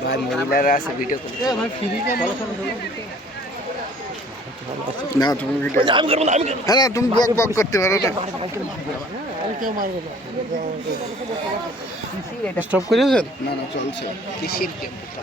ভাই মহিলারা আছে ভিডিও করে না তুমি ভিডিও হ্যাঁ না তুমি বক বক করতে পারো না। স্টপ করেছেন? না না চলছে। কৃষির ক্যাম্পটা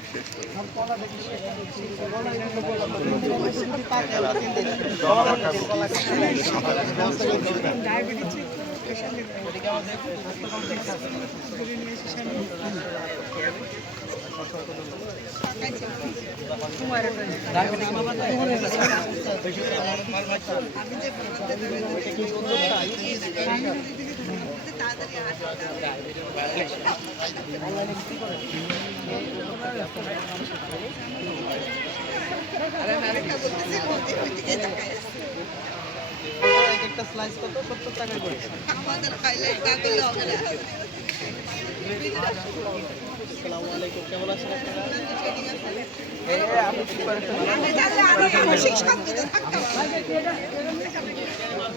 ডায়াবেটিক একটা স্লাইস কত? সত্তর টাকা করে। আলাইকুম কেমন আমি শিক্ষক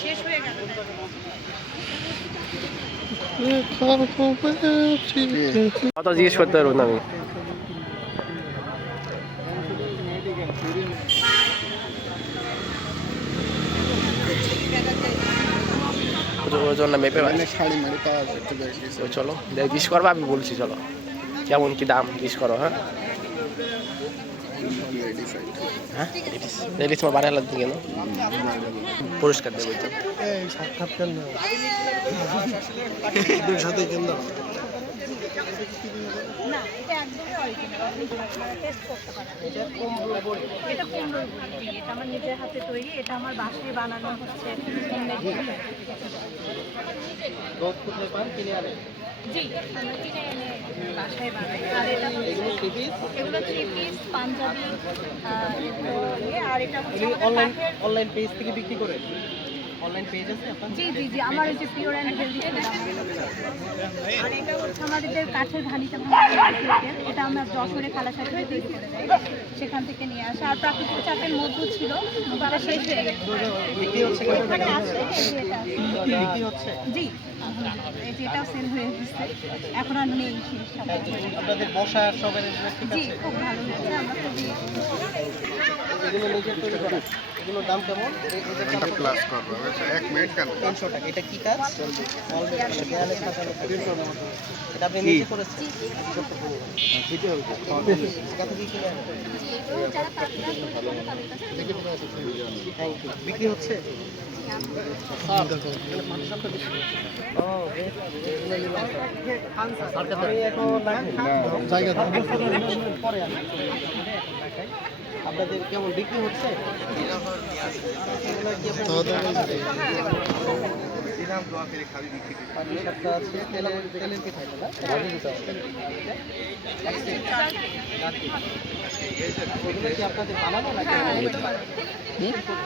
শেষ হয়ে গেল জিজ্ঞেস করতে পারব না আমি। ওজন- না মেপে তো চলো বিশ করব আমি বলছি চলো। কেমন কি দাম বিশ করো হ্যাঁ? হ্যাঁ? লেডিস তোমার বারো হাজার দিকে পুরস্কার দেবো তো। এই সাক্ষাৎ কেন না এটা একদমই এটা আমার নিজের হাতে তৈরি এটা আমার বাসায় বানানো হচ্ছে বানাই আর এটা এগুলো থ্রি পিস এগুলো ইয়ে, আর এটা কাঠের- অনলাইন পেজ থেকে বিক্রি করে অনলাইন পেজ আছে আপনার জি জি জি আমার ওই যে পিওর অ্যান্ড হেলদি আর এটা হচ্ছে আমাদের কাঠের ঘানিটা এটা আমরা যশোরে খালা সাথে তৈরি করে দেয়। সেখান থেকে নিয়ে আসা। আর প্রাকৃতিক চাপের মধ্যে ছিল ওটা শেষ হয়ে গেছে। এখানে। জি আলহামদুলিল্লাহ। এই যে এটাও সেল হয়ে গেছে। এখন আর নেই আপনাদের বসা সব জি খুব ভালো হয়েছে আমরা খুবই এগুলোর দাম কেমন? ক্লাস এক মিনিট কেন? তিনশো টাকা। এটা কি কাজ? দেয়ালে সাজানো এটা আপনি নিজে করেছেন? কোথা। কিনে কাছে Thank you. বিক্রি হচ্ছে। আমি এখন জায়গা পরে আসি। আপনাদের কেমন বিক্রি হচ্ছে?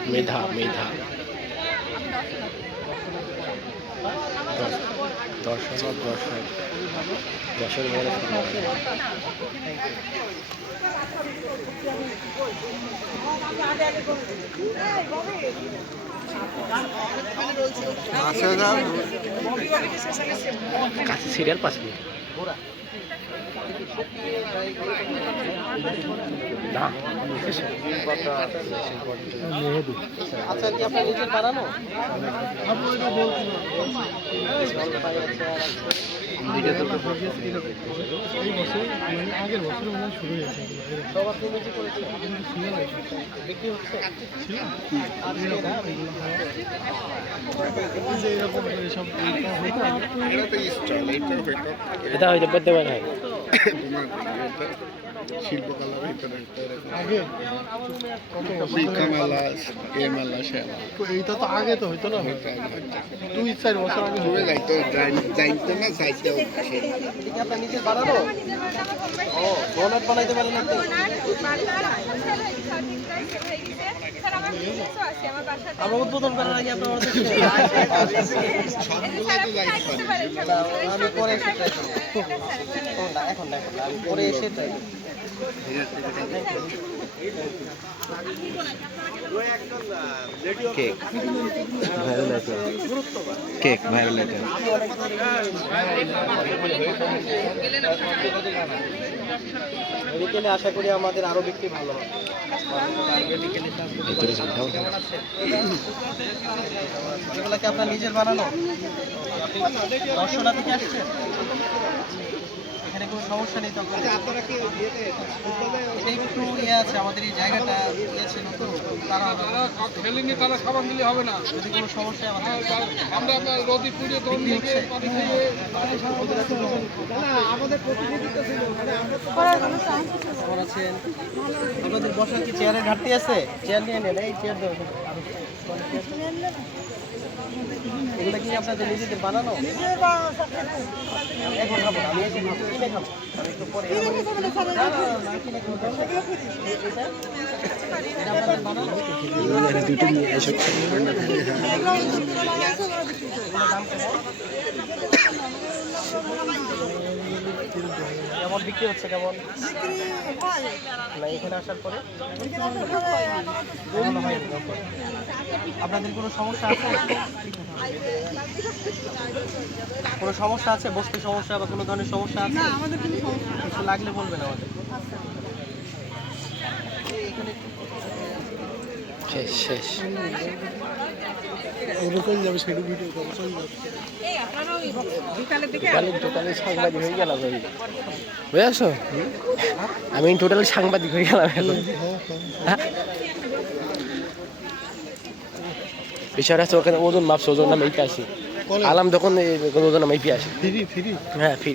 মেধা মেধা। দর্শন বলে আসে যাও কাছে সিরিয়াল ঘোড়া না আচ্ছা কি আপনার নিজের বানানো? সব আপনি নিজে করেছেন বিক্রি হচ্ছে। আজকে না এটা তো স্টল এটা হয়তো এটা হয়তো করতে পারে। তোমার এটা ভিতরে মেলা এ মেলা সে এইটা তো আগে তো হইতো না। দুই চার বছর আগে সবাই যাইতো যাই- যাইতো না না আপনার নিজের বানানো ও ডোনাট বানাইতে পারেন আপনি আমরা উদ্বোধন করার আগে আপনার যাইতে আমি পরে? এখন না এখন আমি পরে এসে ট্রাই করব কেক কেক ভায়োলেটের বিকেলে আশা করি আমাদের আরও বিক্রি ভালো হবে। এগুলো কি আপনার নিজের বানানো? দর্শনা থেকে এখানে কোনো সমস্যা নেই তো আপনাদের এটা একটু ইয়ে আছে আমাদের এই জায়গাটা ইয়ে ছিল তো তারা ফেলিনি তারা সাবান দিলে হবে না। যদি কোনো সমস্যা আমাদের আমরা আপনার রোদি পুড়িয়ে দম কেমন আছেন? আপনাদের বসার কি চেয়ারের ঘাটতি আছে? চেয়ার নিয়ে নেন এই চেয়ার দেবো এগুলো কি আপনাদের নিজেদের বানানো? এখন খাব আমি এসে খাব কিনে খাব। আমি একটু পরে বানানো? কেমন? বিক্রি হচ্ছে, কেমন? না এখানে আসার পরে? আপনাদের কোনো সমস্যা আছে? কোনো সমস্যা আছে? বসতে সমস্যা বা কোনো ধরনের সমস্যা আছে? কিছু লাগলে বলবেন আমাদের। শেষ শেষ। ওরকম যাবে সেটা ভিডিও করো চল টোটালি টোটালি সাংবাদিক হয়ে গেলাম আমি। বুঝেছ আমি টোটালি সাংবাদিক হয়ে গেলাম এখন। হ্যাঁ? বিষয়টা হচ্ছে ওখানে ওজন মাপছে ওজন না মেপে আসি আলাম তখন ওজন মেপে আসি ফ্রি ফ্রি? হ্যাঁ ফ্রি।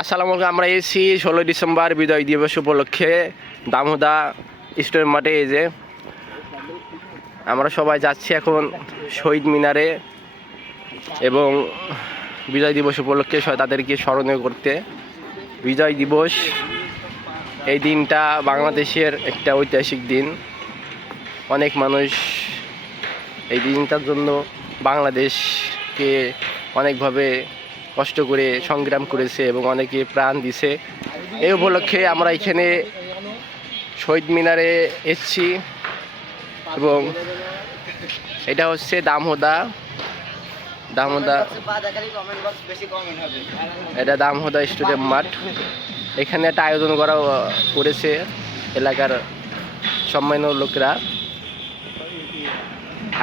আসসালামু আলাইকুম আমরা এসেছি ষোলোই ডিসেম্বর বিজয় দিবস উপলক্ষে দামোদা স্টোর মাঠে এই যে আমরা সবাই যাচ্ছি এখন শহীদ মিনারে এবং বিজয় দিবস উপলক্ষে তাদেরকে স্মরণীয় করতে। বিজয় দিবস এই দিনটা বাংলাদেশের একটা ঐতিহাসিক দিন। অনেক মানুষ এই দিনটার জন্য বাংলাদেশকে অনেকভাবে কষ্ট করে সংগ্রাম করেছে এবং অনেকে প্রাণ দিছে। এই উপলক্ষে আমরা এখানে শহীদ মিনারে এসেছি। এবং এটা হচ্ছে দামোদা। দামোদা এটা দামোদা স্টেডিয়াম মাঠ। এখানে একটা আয়োজন করা করেছে এলাকার সম্মানীয় লোকেরা।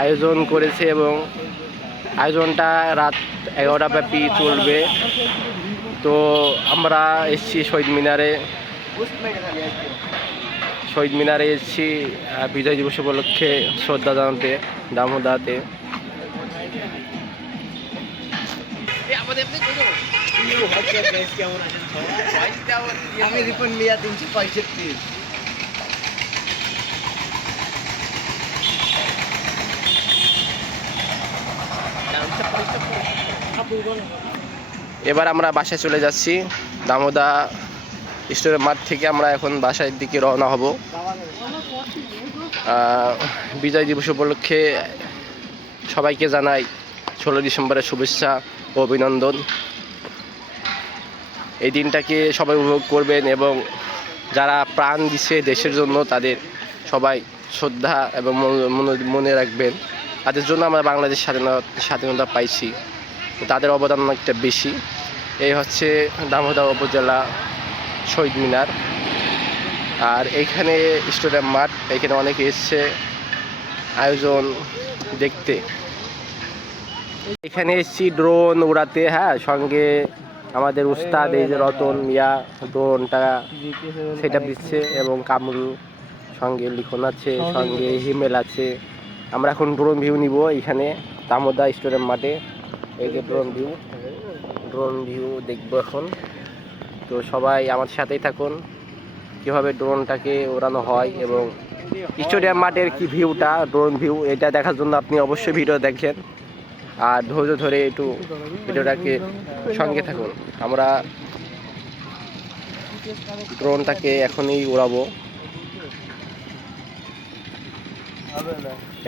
আয়োজন করেছে এবং আয়োজনটা রাত এগারোটা ব্যাপী চলবে। তো আমরা এসেছি শহীদ মিনারে। শহীদ মিনারে এসেছি বিজয় দিবস উপলক্ষে শ্রদ্ধা জানাতে দামোদাতে আমি রিপন মিয়া তিনশো পঁয়ষট্টি। এবার আমরা বাসায় চলে যাচ্ছি দামোদা স্টোরের মাঠ থেকে আমরা এখন বাসার দিকে রওনা হব। বিজয় দিবস উপলক্ষে সবাইকে জানাই ষোলো ডিসেম্বরের শুভেচ্ছা ও অভিনন্দন। এই দিনটাকে সবাই উপভোগ করবেন এবং যারা প্রাণ দিছে দেশের জন্য তাদের সবাই শ্রদ্ধা এবং মনে- রাখবেন। তাদের জন্য আমরা বাংলাদেশ স্বাধীনতা স্বাধীনতা পাইছি। তাদের অবদান অনেকটা বেশি। এই হচ্ছে দামোদা উপজেলা শহীদ মিনার। আর এইখানে স্টেডিয়াম মাঠ, এখানে অনেকে এসছে আয়োজন দেখতে। এখানে এসছি ড্রোন উড়াতে হ্যাঁ সঙ্গে আমাদের উস্তাদ, এই যে রতন মিয়া ড্রোনটা সেটা দিচ্ছে এবং কামরুল সঙ্গে লিখন আছে, সঙ্গে হিমেল আছে। আমরা এখন ড্রোন ভিউ নিব এখানে, দামোদা স্টেডিয়াম মাঠে। এই যে ড্রোন ভিউ ড্রোন ভিউ দেখব এখন। তো সবাই আমার সাথেই থাকুন। কীভাবে ড্রোনটাকে ওড়ানো হয় এবং স্টেডিয়াম মাঠের কি ভিউটা, ড্রোন ভিউ, এটা দেখার জন্য আপনি অবশ্যই ভিডিও দেখেন। আর ধৈর্য ধরে একটু ভিডিওটাকে সঙ্গে থাকুন। আমরা ড্রোনটাকে এখনই উড়াবো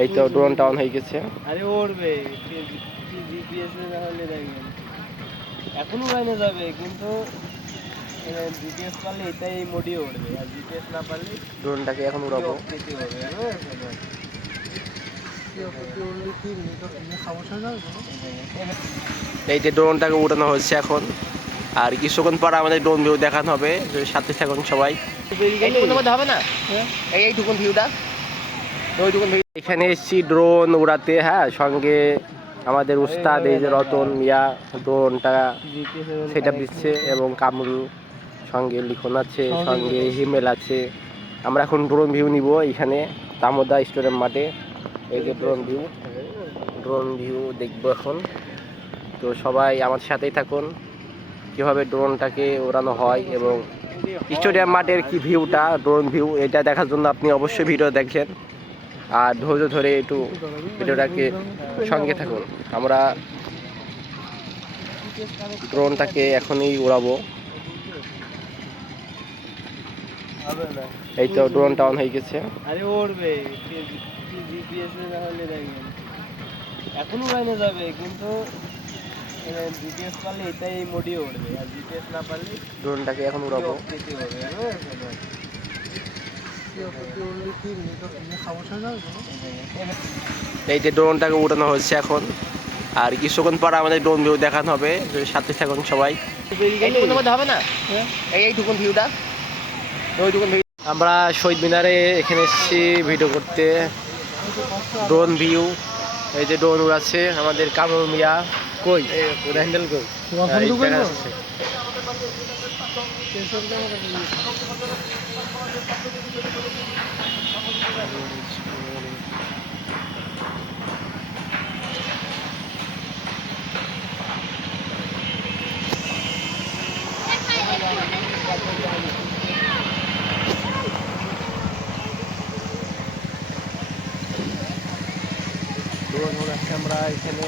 এই তো ড্রোন টাউন হয়ে গেছে। এখন যাবে, কিন্তু জিপিএস পারলে এটাই মোডে উড়বে। আর জিপিএস না পারলে ড্রোনটাকে এখন উড়াবো। হয়ে এই যে ড্রোনটাকে উড়ানো হচ্ছে এখন। আর কিছুক্ষণ পর আমাদের ড্রোন ভিউ দেখানো হবে। সাথে থাকুন সবাই। হবে না? এইটুকুন ভিউটা ওইটুকুন ভিউ এখানে এসছি ড্রোন উড়াতে হ্যাঁ? সঙ্গে আমাদের উস্তাদ এই যে রতন মিয়া ড্রোনটা সেটা দিচ্ছে এবং কামরুল। সঙ্গে লিখন আছে সঙ্গে হিমেল আছে। আমরা এখন ড্রোন ভিউ নিব এখানে দামোদা স্টেডিয়াম মাঠে। এই যে ড্রোন ভিউ ড্রোন ভিউ দেখব এখন। তো সবাই আমার সাথেই থাকুন। কীভাবে ড্রোনটাকে ওড়ানো হয় এবং স্টেডিয়াম মাঠের কি ভিউটা ড্রোন ভিউ এটা দেখার জন্য আপনি অবশ্যই ভিডিও দেখেন। আর ধৈর্য ধরে একটু ভিডিওটাকে সঙ্গে থাকুন। আমরা ড্রোনটাকে এখনই উড়াবো হবে না এই তো ড্রোনটা অন হয়ে গেছে। আরে উড়বে জিপিএস এ তাহলে দেখবেন এখন উড়ানো যাবে কিন্তু জিপিএস পারলে এটাই মোডে উড়বে আর জিপিএস না পারলে ড্রোনটাকে এখন উড়াবো। হয়ে এই যে ড্রোনটাকে উড়ানো হচ্ছে এখন। আর কিছুক্ষণ পর আমাদের ড্রোন ভিউ দেখানো হবে। সাথে থাকুন সবাই। মধ্যে হবে না? এই এইটুকুন ভিউটা আমরা শহীদ মিনারে এখানে এসেছি ভিডিও করতে। ড্রোন ভিউ এই যে ড্রোন উড়াচ্ছে আমাদের কামর মিয়া। কই? হ্যান্ডেল কই? দেখা যাচ্ছে। ড্রোন উড়াচ্ছে আমরা এখানে